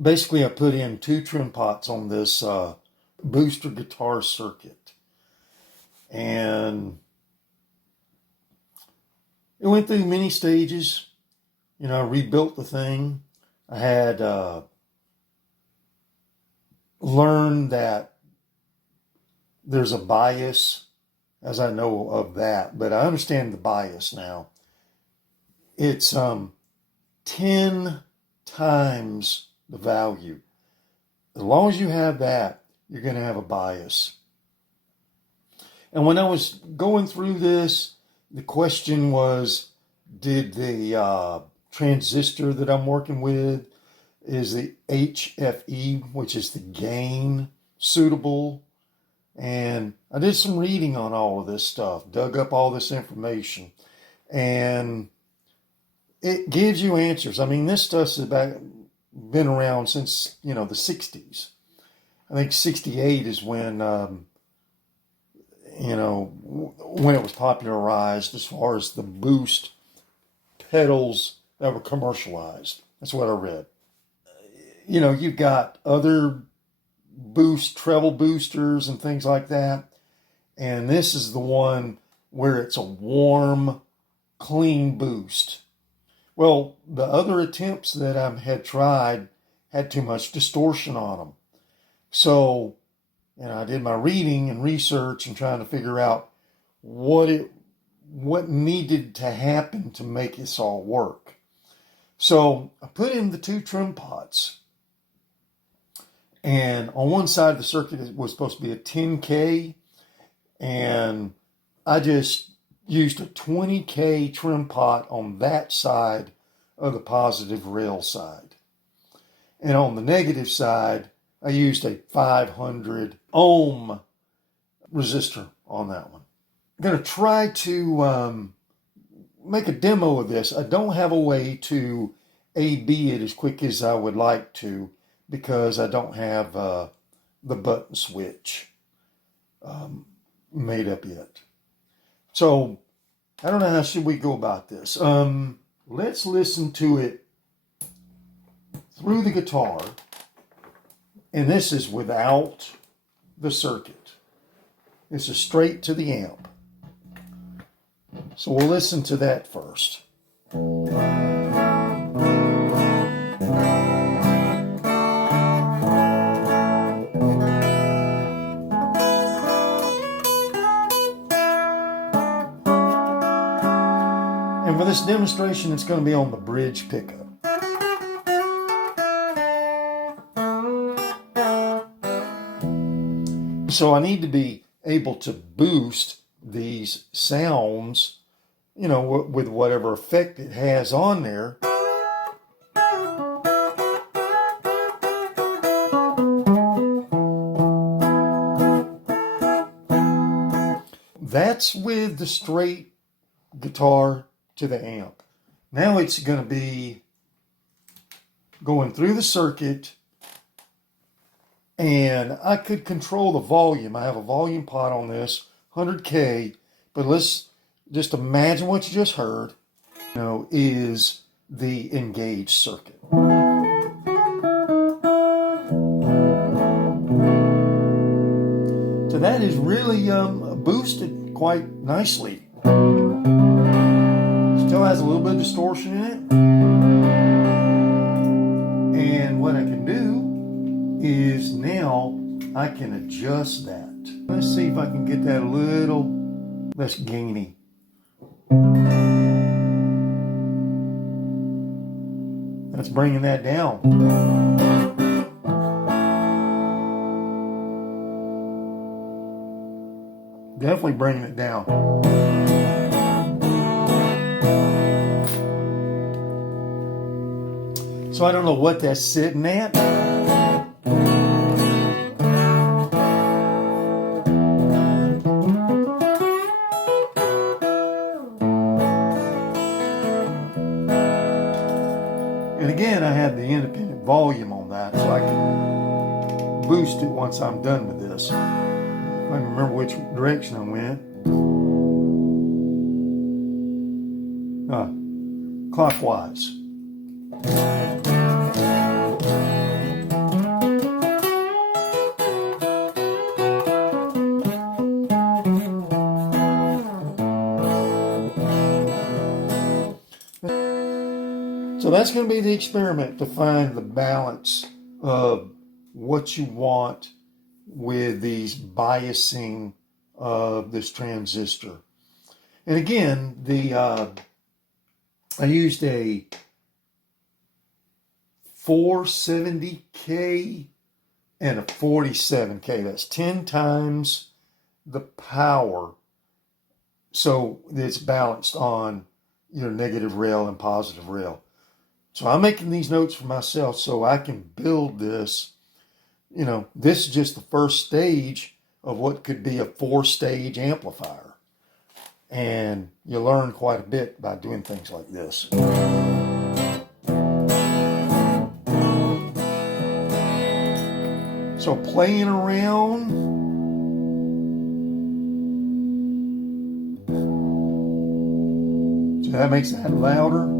Basically, I put in two trim pots on this booster guitar circuit, and it went through many stages. I rebuilt the thing. I had learned that there's a bias, as I know of that, but I understand the bias now. It's 10 times the value. As long as you have that, you're going to have a bias. And when I was going through this, the question was, did the transistor that I'm working with, is the HFE, which is the gain, suitable? And I did some reading on all of this stuff, dug up all this information, and it gives you answers. I mean, this stuff's been around since, the 60s. I think 68 is when, when it was popularized as far as the boost pedals that were commercialized. That's what I read. You've got other treble boosters and things like that. And this is the one where it's a warm, clean boost. Well, the other attempts that I had tried had too much distortion on them. So, I did my reading and research and trying to figure out what needed to happen to make this all work. So I put in the two trim pots. And on one side of the circuit it was supposed to be a 10K, and I just used a 20K trim pot on that side of the positive rail side. And on the negative side, I used a 500 ohm resistor on that one. I'm going to try to make a demo of this. I don't have a way to A/B it as quick as I would like to, because I don't have the button switch made up yet. So I don't know how should we go about this. Let's listen to it through the guitar, and this is without the circuit. This is straight to the amp. So we'll listen to that first. And for this demonstration, it's going to be on the bridge pickup. So I need to be able to boost these sounds, with whatever effect it has on there. That's with the straight guitar to the amp. Now it's going to be going through the circuit, and I could control the volume. I have a volume pot on this, 100K, but let's just imagine what you just heard, is the engaged circuit. So that is really boosted quite nicely. Still has a little bit of distortion in it. And what I can do is now I can adjust that. Let's see if I can get that a little less gainy. That's bringing that down. Definitely bringing it down. So I don't know what that's sitting at. And again, I have the independent volume on that, so I can boost it once I'm done with this. I can remember which direction I went. Clockwise. So that's going to be the experiment, to find the balance of what you want with these biasing of this transistor. And again, I used a 470K and a 47K. That's 10 times the power. So it's balanced on your negative rail and positive rail. So I'm making these notes for myself so I can build this. You know, this is just the first stage of what could be a 4-stage amplifier. And you learn quite a bit by doing things like this. So playing around. So that makes that louder.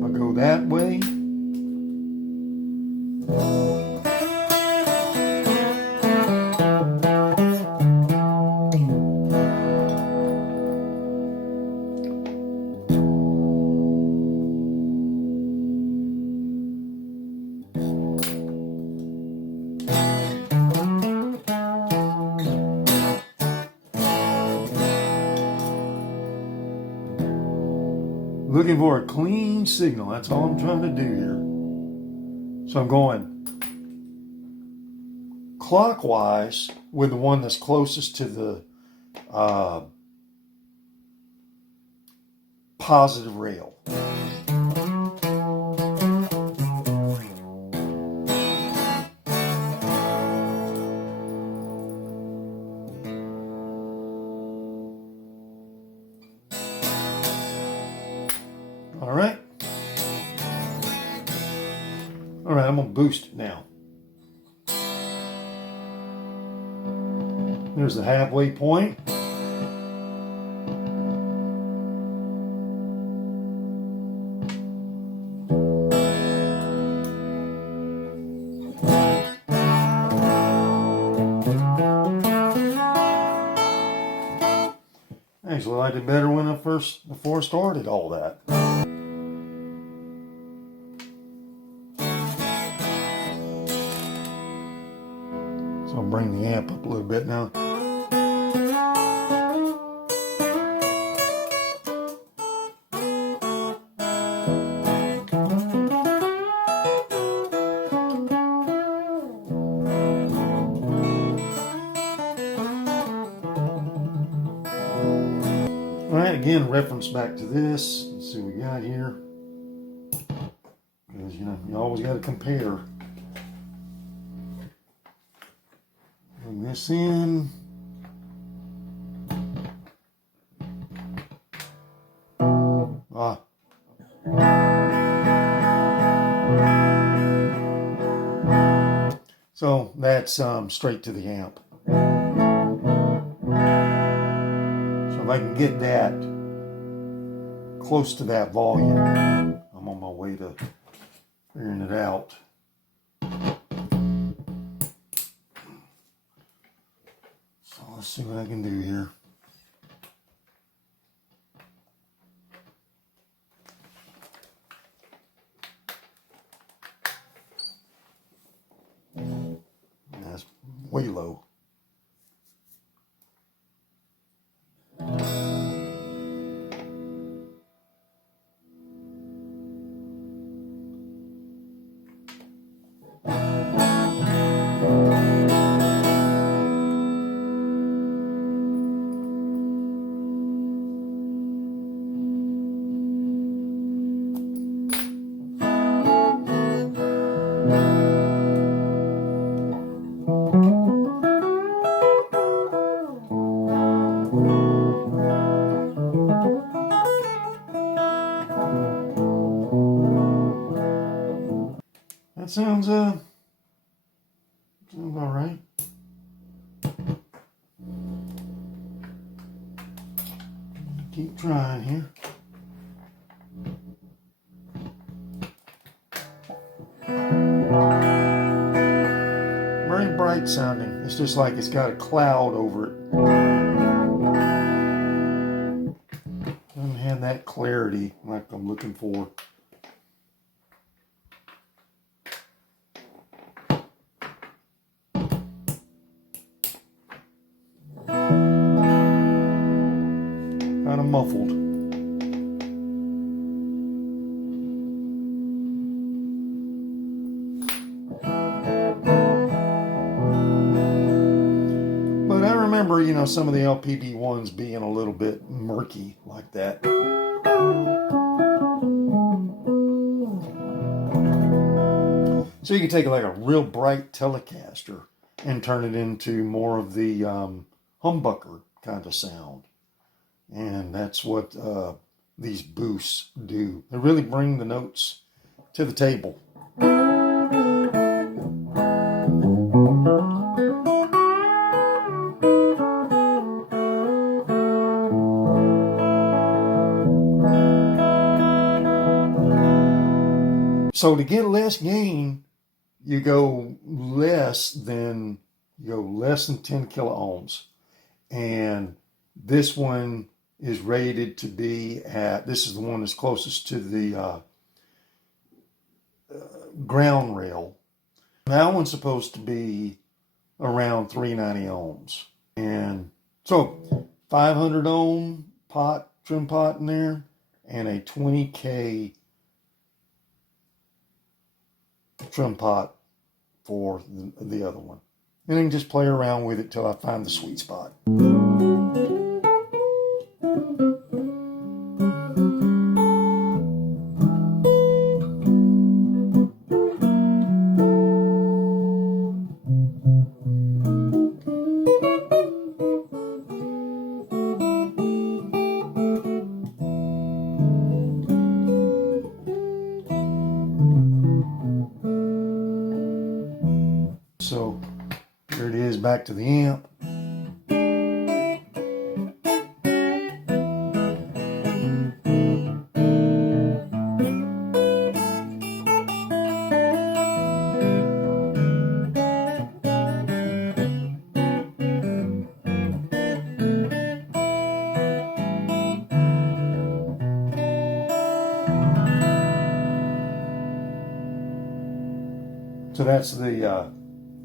I'll go that way. Looking for a clean signal. That's all I'm trying to do here. So I'm going clockwise with the one that's closest to the positive rail. All right. All right, I'm going to boost it now. There's the halfway point. Actually, I did better when before I started all that. So I'll bring the amp up a little bit now. All right, again, reference back to this. Let's see what we got here. Because, you know, you always got to compare. Bring this in. So that's straight to the amp. So if I can get that close to that volume, I'm on my way to figuring it out. So let's see what I can do here. That's way low. That sounds all right. Keep trying here. Very bright sounding. It's just like it's got a cloud over it. Doesn't have that clarity like I'm looking for. kind of muffled. But I remember, you know, some of the LPD ones being a little bit murky like that. So you can take like a real bright Telecaster and turn it into more of the humbucker kind of sound. And that's what these boosts do. They really bring the notes to the table. So to get less gain, you go less than 10 kilo ohms. And this one is rated to be at, this is the one that's closest to the ground rail. That one's supposed to be around 390 ohms. And so 500 ohm pot, trim pot in there, and a 20K trim pot for the other one. And then just play around with it till I find the sweet spot. So here it is, back to the amp. So that's the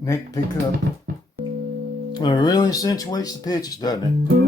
neck pickup. Well, it really accentuates the pitches, doesn't it?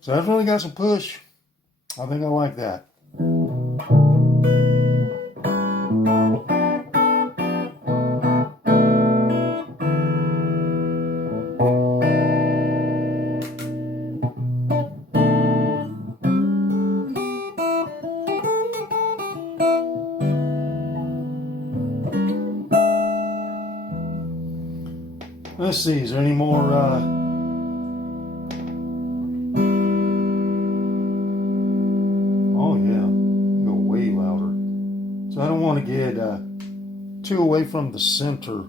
So that's really got some push. I think I like that. Let's see, is there any more oh yeah, go way louder. So I don't want to get too away from the center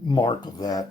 mark of that.